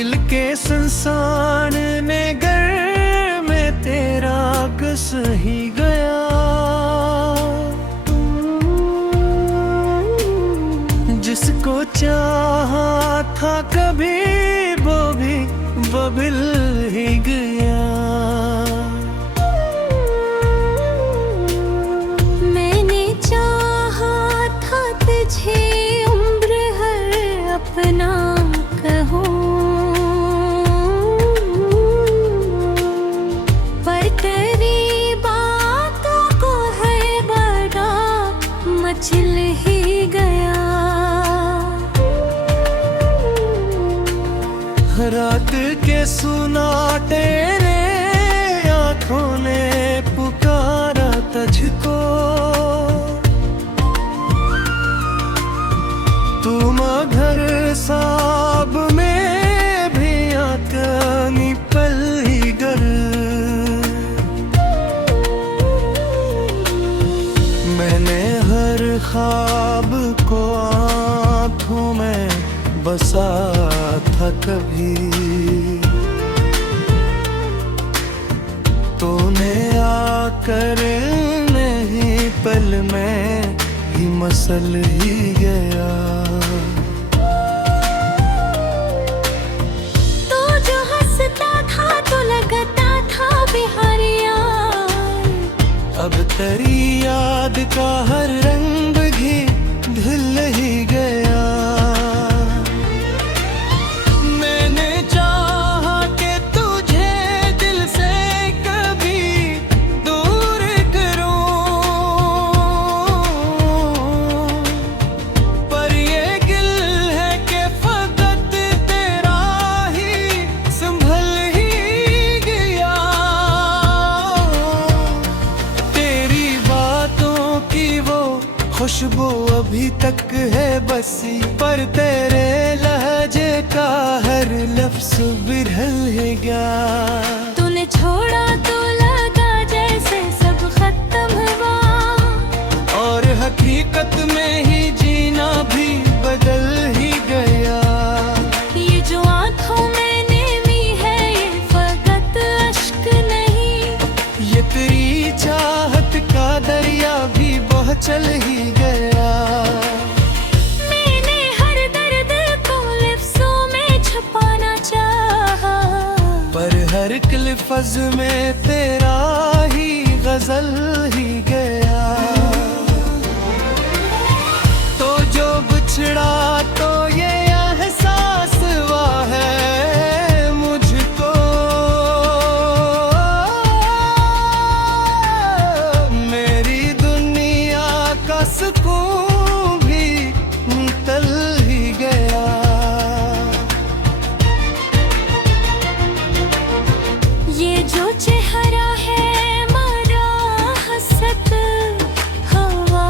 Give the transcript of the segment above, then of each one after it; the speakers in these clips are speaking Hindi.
दिल के संसान ने घर में तेरा घुस ही गया। जिसको चाहा था कभी वो भी बबिल ही गया। मैंने चाहा था तुझे उम्र हर अपना कहूँ, पर तेरी बातों को है बड़ा मचल ही गया। रात के सुना तेरे आँखों ने पुकारा तुझको। तू मगर साब में भी आकर निपल ही गर। मैंने हर ख्वाब को आँखों में बसा था कभी। तूने आकर नहीं पल में ही मसल ही गया। तू जो हंसता था तो लगता था बिहारिया। अब तेरी याद का हर रंग भी धुल ही गया। खुशबू अभी तक है बसी, पर तेरे लहजे का हर लफ्ज़ बिरहल है गया। तूने छोड़ा तो लगा जैसे सब खत्म हुआ, और हकीकत में ही जीना भी बदल ही गया। ये जो आँखों में नेमी है ये फकत अश्क नहीं, ये तेरी चाहत का दरिया भी बह चल ही गया। मैंने हर दर्द को लफ्ज़ों में छुपाना चाहा, पर हर लफ्ज़ में तेरा ही गजल ही गया। तो जो बिछड़ा तो ये एहसास हुआ है मुझको, मेरी दुनिया का सुकून भी तल ही गया। ये जो चेहरा है मारा हसत हवा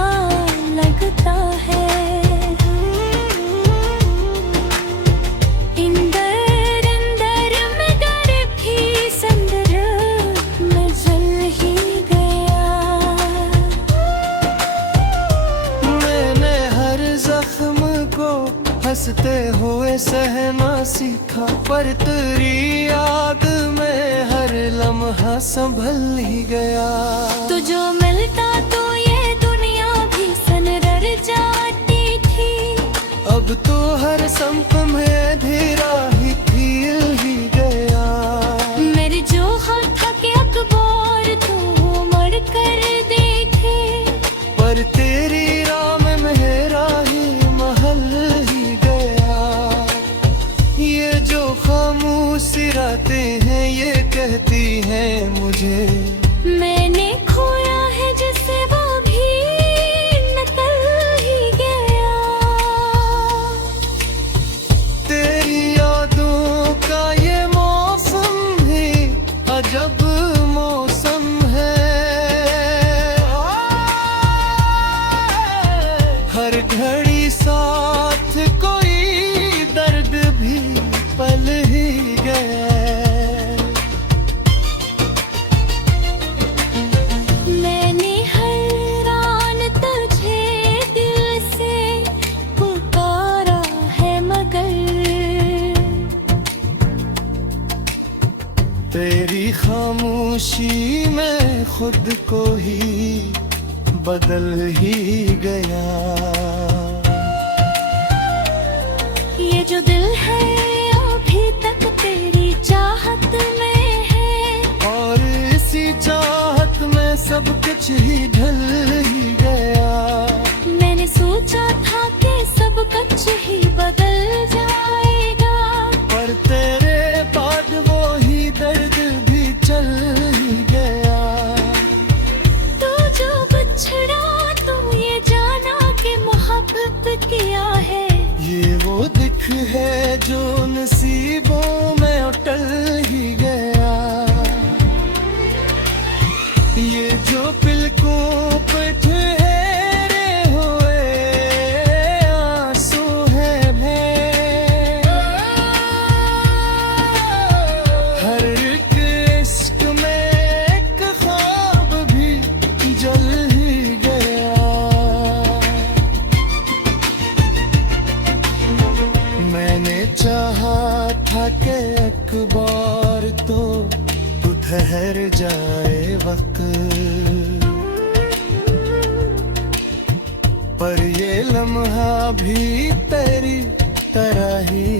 लगता है। इंदर अंदर में डर भी संदर में जल ही गया। मैंने हर जख्म को हंसते हुए सहना सीखा, पर तेरी याद में हर लम्हा संभल ही गया। तो जो मिलता तो ये दुनिया भी सनरर जाती थी, अब तो हर संप में धीरा ही फील ही गया। मेरे जो ख्वाब था कि अखबार तो मर कर देखे, पर तेरी राह में मेरा ही महल ही गया। ये जो खामोशी रातें हैं ये कहती हैं मुझे, मैंने खोया है खामोशी में खुद को ही बदल ही गया। ये जो दिल है अभी तक तेरी चाहत में है, और इसी चाहत में सब कुछ ही ढल ही गया। मैंने सोचा था कि सब कुछ ही बदल जाएगा, पर तेरे बाद वो ही दर्द भी चल ही गया। तू जो बिछड़ा तू ये जाना कि मोहब्बत किया है। ये वो दिख है जो नसीबों में उटल ही गया। ये जो पलकों पे ठहरे हुए आंसू है भय, हर एक इश्क में एक ख्वाब भी जल ही गया। मैंने चाहा था कि एक बार तो तू ठहर जाए वक्त, पर ये लम्हा भी तेरी तरह ही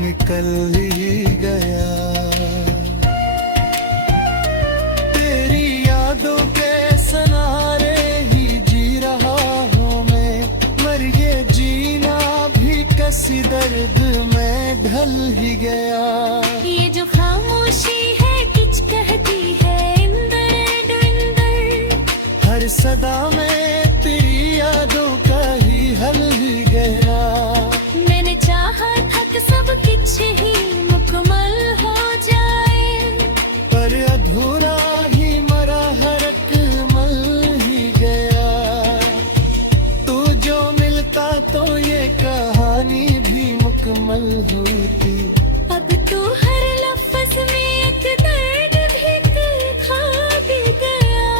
निकल ही गया। तेरी यादों के सनारे ही जी रहा हूँ मैं, मर ये जीना भी किसी दर्द में ढल ही गया। ये जो खामोशी है किच कहती है इंदर इंदर, हर सदा में तेरी यादों का ही हल ही गया। मैंने चाहा था कि सब कुछ ही मुकम्मल हो जाए, पर अधूरा ही मरा हर एक मल ही गया। तू जो मिलता तो ये कहानी भी मुकम्मल होती। अब तो हर लफ्ज में एक दर्द भी दिखा भी गया।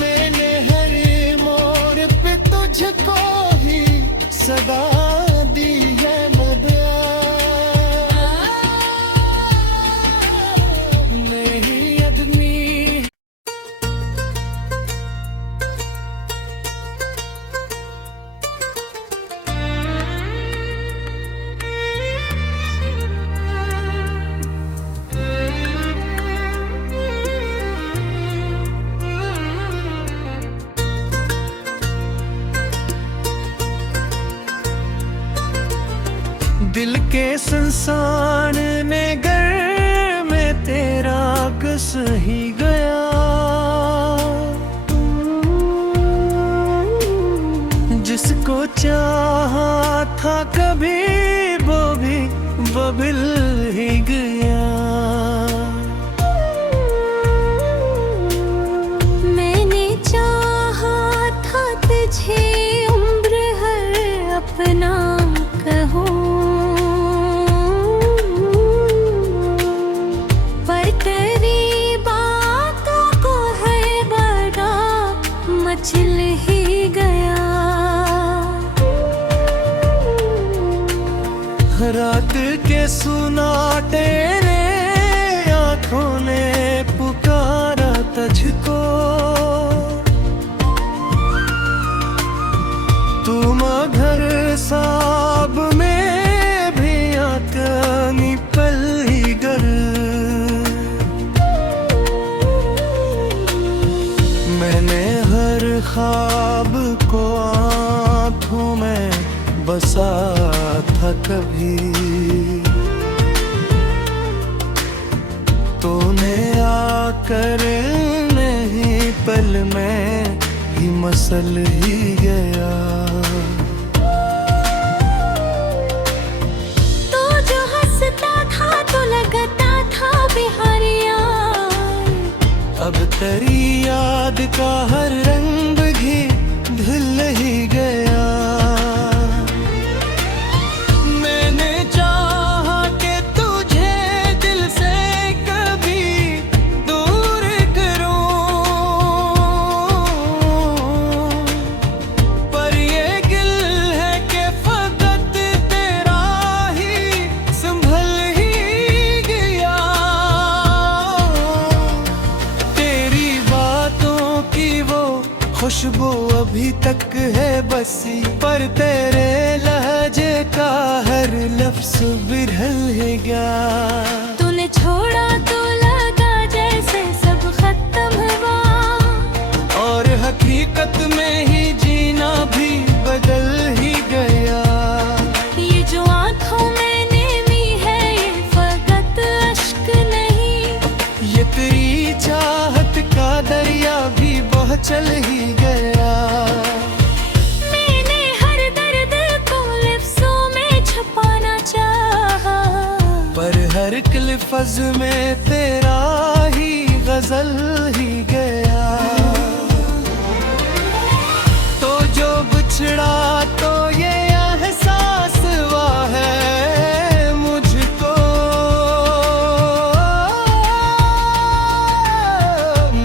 मैंने हर मोड़ पे तुझको ही सदा दी है बदया। नहीं आदमी दिल के संसान ने घर में तेरा घुस ही गया। जिसको चाहा था कभी वो भी बबिल ही गया। मैंने चाहा था तुझे उम्र हर अपना कहूँ, पर तेरी बातों को है बड़ा मचल ही गया। रात के सुना तेरे आँखों ने पुकारा तुझको। तुम घर साब में भी आतनी पल ही गर। मैंने हर ख्वाब को आँखों में बसा था कभी। तूने आकर नहीं पल में ही मसल ही गया। तो जो हंसता था तो लगता था बिहारिया। अब तेरी याद का हर रंग भी धुल ही गया। मैंने चाहा कि तुझे दिल से कभी दूर करूं, पर ये गिल है कि फकत तेरा ही संभल ही गया। खुशबू अभी तक है बसी, पर तेरे लहजे का हर लफ्ज बिरहल है गया। तूने छोड़ा तो लगा जैसे सब खत्म हुआ, और हकीकत में ही जीना भी बदल ही गया। ये जो आँखों में नेमी है ये फकत अश्क नहीं, ये तेरी चाहत का दरिया भी बह चल ही गया। मैंने हर दर्द को लफ्जों में छुपाना चाहा, पर हर लफ्ज में तेरा ही गजल ही गया। तो जो बिछड़ा तो ये एहसास हुआ है मुझको,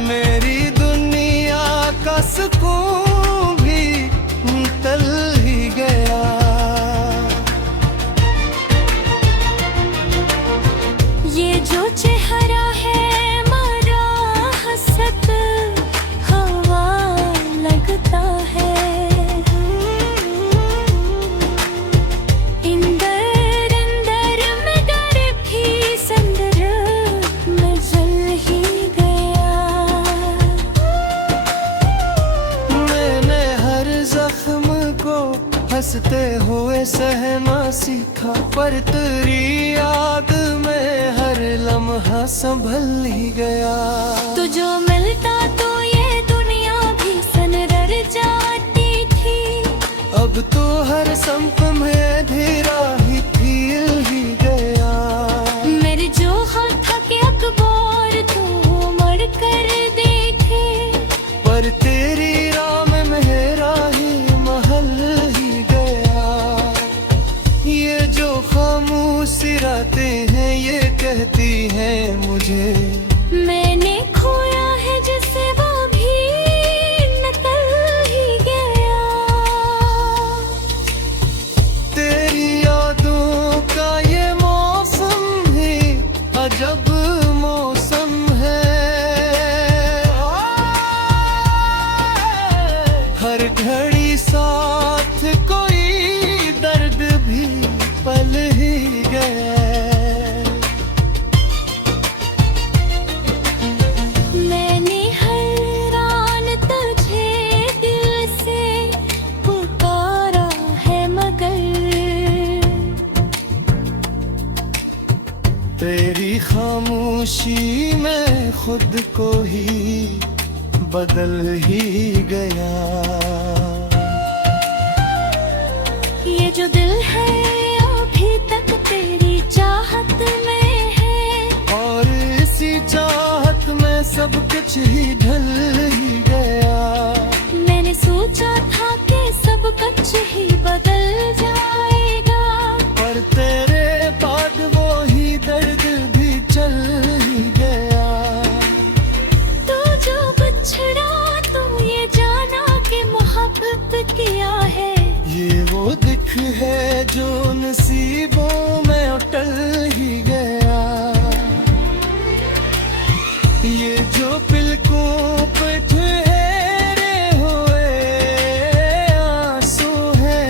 मेरी दुनिया का सुकून भी टल ही गया। ये जो चेहरा है मारा हसत हवा लगता है, इंदर अंदर में डर भी संदर में जल ही गया। मैंने हर जख्म को हंसते हुए सहना सीखा, पर तेरी याद में हर लम्हा संभल ही गया। तो जो मिलता तो ये दुनिया भी सनरर जाती थी, अब तो हर संप में अंधेरा ही फील ही गया। मेरे जो हाथ था के अखबार तो मर कर देखे, पर तेरी राह में मेरा ही महल ही गया। ये जो खामोशी रातें हैं ये कहती हैं मुझे, मैंने खोया है जिसे वो भी निकल ही गया। तेरी यादों का ये मौसम ही अजब मौसम है। हर घड़ी साथ कोई दर्द भी पल ही गया। मैंने हैरान तुझे दिल से पुकारा है मगर तेरी खामोशी में खुद को ही बदल ही गया। ये जो दिल है अभी तक तेरी चाहत में है, और इसी चाहत में सब कुछ ही ढल ही गया। मैंने सोचा था कि सब कुछ ही बदल जाएगा, पर तेरे बाद वो ही दर्द भी चल ही गया। तो जो बिछड़ा तो ये जाना कि मोहब्बत किया है, ये वो दिख है जो नसीबों में अटल ही गया। ये जो पलकों पे ठहरे हुए आंसू हैं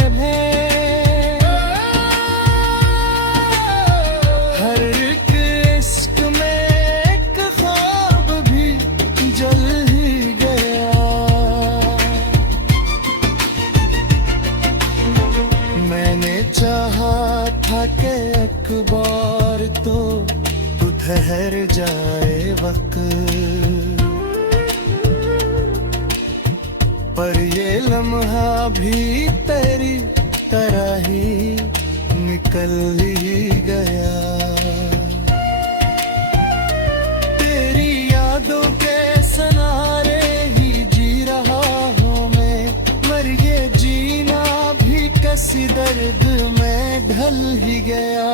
हर एक इश्क में एक ख्वाब भी जल ही गया। मैंने चाहा था कि एक बार तो तू ठहर जाए वक्त, पर ये लम्हा भी तेरी तरह ही निकल ही गया। तेरी यादों के सनारे ही जी रहा हूँ मैं, मर ये जीना भी किसी दर्द में ढल ही गया।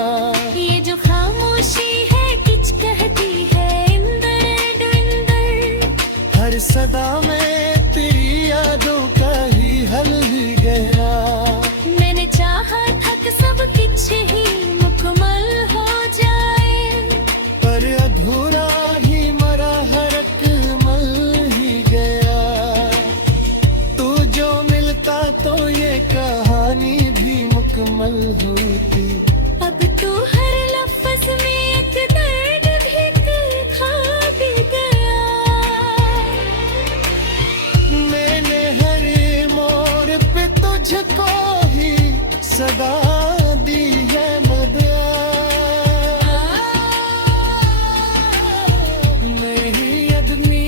ये जो खामोशी है किच कहती है इंदर इंदर, हर सदा में तेरी यादों का ही हल ही गया। मैंने चाहा था कि सब कुछ ही मुकम्मल हो जाए, पर अधूरा ही मरा हर एक मल ही गया। थी। अब तो हर लफ्ज में एक दर्द भी दिखा भी गया। मैंने हर मोड़ पे तुझको ही सदा दी है मदिया। नहीं आदमी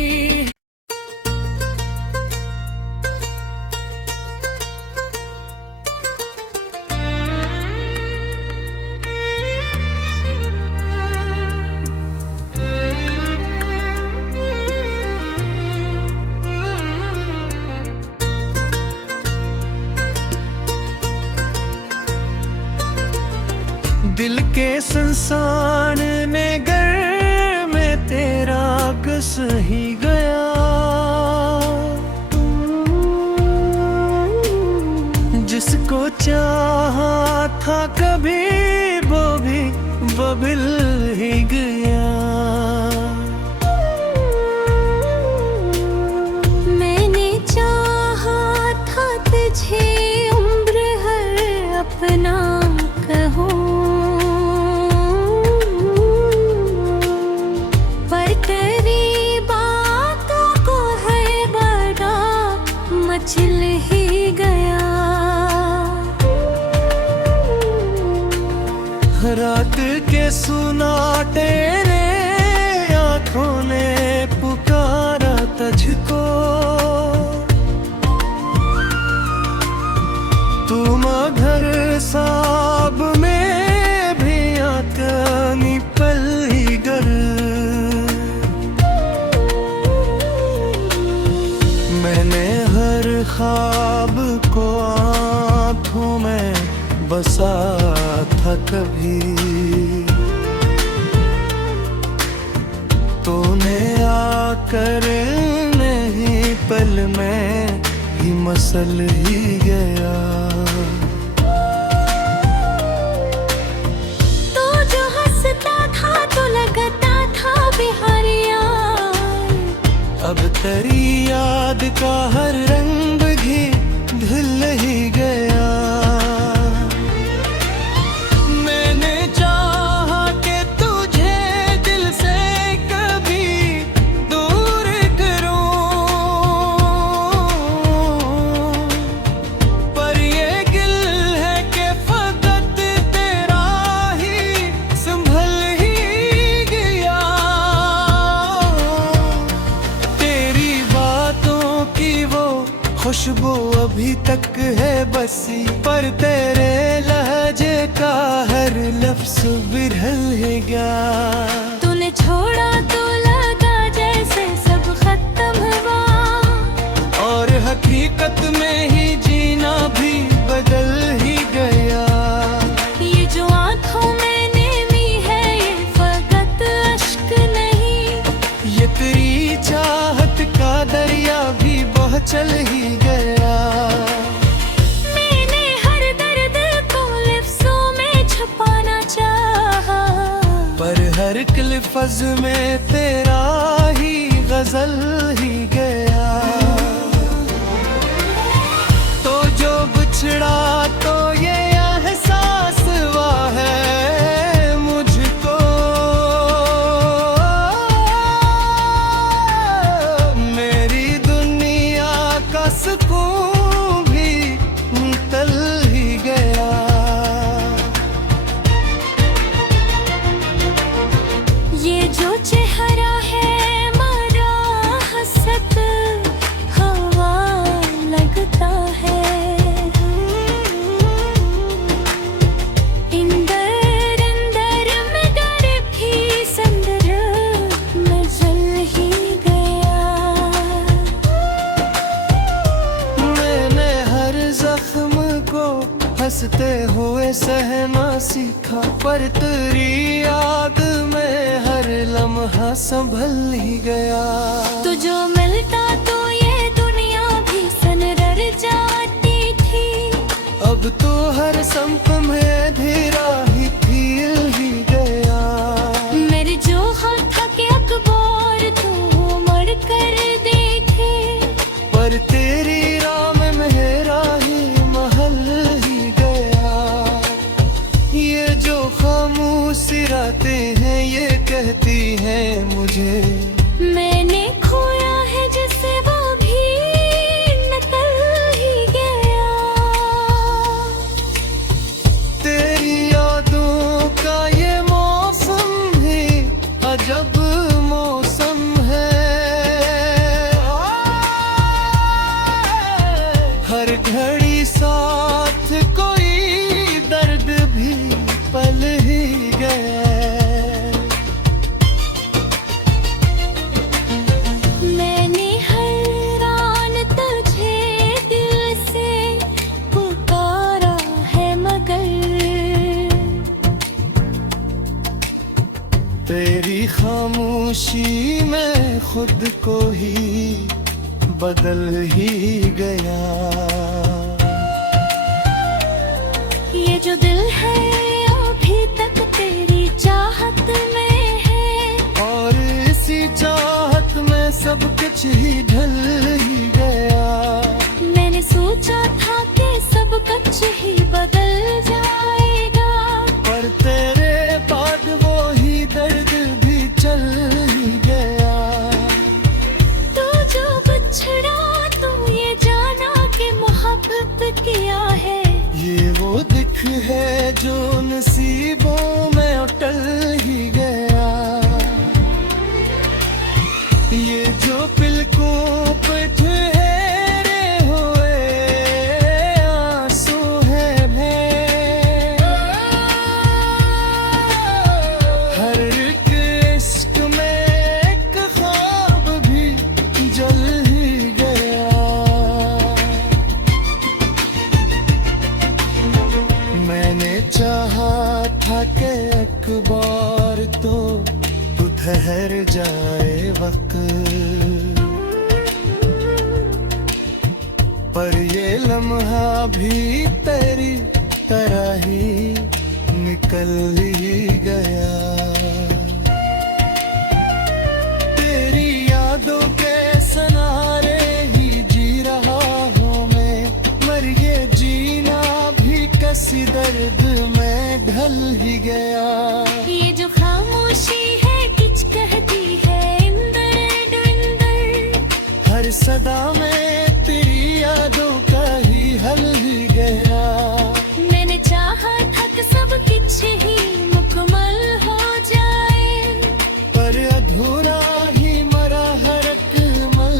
दिल के संसान ने घर में तेरा घस ही गया। जिसको चाहा था कभी वो भी बबिल ही गया। मैंने चाहा था तुझे उम्र हर अपना कहूँ, पर तेरी बातों को है बड़ा मचल ही गया। रात के सुना तेरे आँखों ने पुकारा तुझको। तू मगर साब में भी आतनी पल ही गर। मैंने हर ख्वाब को आँखों में बसा था कभी। तूने आकर नहीं पल में ही मसल ही गया। तो जो हंसता था तो लगता था बिहारिया। अब तेरी याद का हर रंग भी धुल ही गया। मैंने चाहा कि तुझे दिल से कभी दूर करूं, पर ये गिल है कि फकत तेरा ही संभल ही गया। तेरी बातों की वो खुशबू अभी तक है बसी, पर तेरे लहजे का हर लफ्ज बिरहल है गया। तूने छोड़ा तो लगा जैसे सब खत्म हुआ, और हकीकत में ही जीना भी बदल ही गया। ये जो आँखों में नेमी है ये फकत अश्क नहीं। ये तेरी चाहत का दरिया भी बह चल ही गया। मैंने हर दर्द को लफ्जों में छुपाना चाहा, पर हर लफ्ज में तेरा ही गजल ही गया। तो जो बिछड़ा तो ये एहसास हुआ है मुझको। मेरी दुनिया का सुकून भी तल ही गया। ये जो चेहरा है मारा हसत हवा लगता है। इंदर अंदर में डर भी संदर में जल ही गया। मैंने हर जख्म को हंसते हुए सहना सीखा, पर तेरी याद में हर लम्हा संभल ही गया। तो जो मिलता तो ये दुनिया भी सनरर जाती थी। अब तो हर संप में धीरा ही फील ही गया। मेरे जो हम था कि अखबार तो मर कर देखे, पर तेरी राह में मेरा ही महल ही गया। खामोशी में खुद को ही बदल ही गया। ये जो दिल है अभी तक तेरी चाहत में है, और इसी चाहत में सब कुछ ही ढल ही गया। मैंने सोचा था कि सब कुछ ही बदल जाएगा, पर तेरे बाद वो ही दर्द भी चल ही गया। तू जो बिछड़ा तू ये जाना कि मोहब्बत किया है। ये वो दिख है जो नसीबों में उटल ही गया। ये जो पलकों पे ठहरे हुए आंसू है भय, हर एक इश्क में एक ख्वाब भी जल ही गया। मैंने चाहा था कि एक बार तो तू ठहर जाए वक्त, पर ये लम्हा भी तेरी तरह ही निकल ही गया। तेरी यादों के सनारे ही जी रहा हूँ मैं, मर ये जीना भी किसी दर्द में ढल ही गया। ये जो खामोशी है किच कहती है इंदर इंदर, हर सदा में तेरी यादों का ही हल ही गया। मैंने चाहा था कि सब कुछ ही मुकम्मल हो जाए, पर अधूरा ही मरा हर एक मल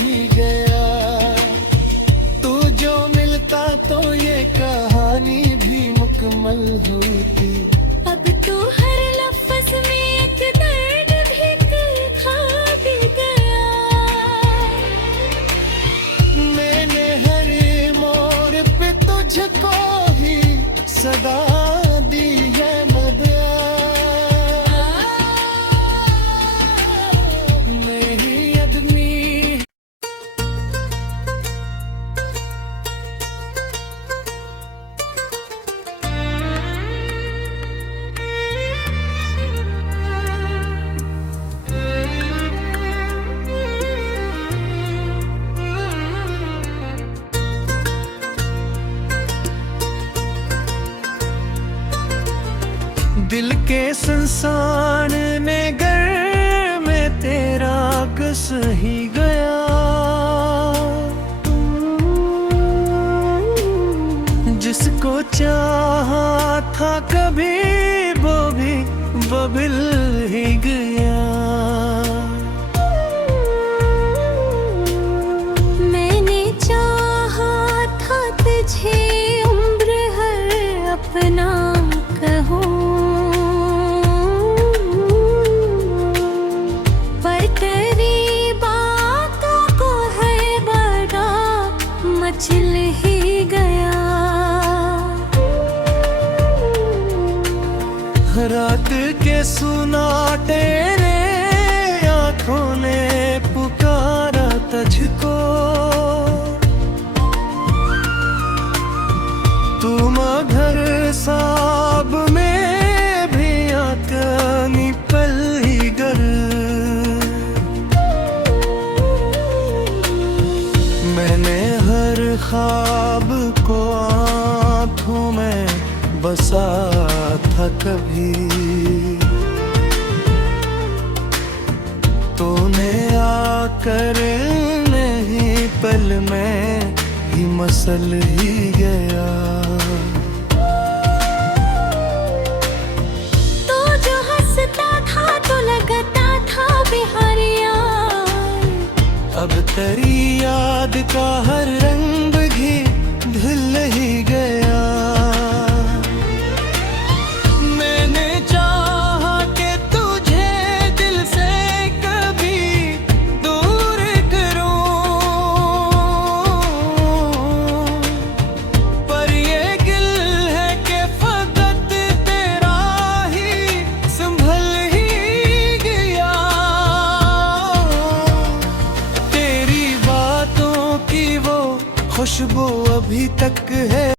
ही गया। तू जो मिलता तो ये कहानी भी मुकम्मल होती। अब तो हर लफ्ज़ में एक दर्द भी दिखा भी गया। मैंने हर मोड़ पे तुझको ही सदा दी है मदया। मैं ही आदमी दिल के संसान ने घर में तेरा घस ही गया। जिसको चाहा था कभी वो भी बबिल ही गया। मैंने चाहा था तुझे उम्र हर अपना कहूँ, पर तेरी बातों को है बड़ा मचल ही गया। रात के सुनाटे रे आँखों ने पुकारा तुझको। तुम घर साब में भी आतनी पल ही गर। मैंने हर ख्वाब को आँखों में बसा था कभी। तूने आकर नहीं पल में ही मसल ही गया। तू जो हंसता था तो लगता था बिहारिया। अब तेरी याद का हर रंग भी धुल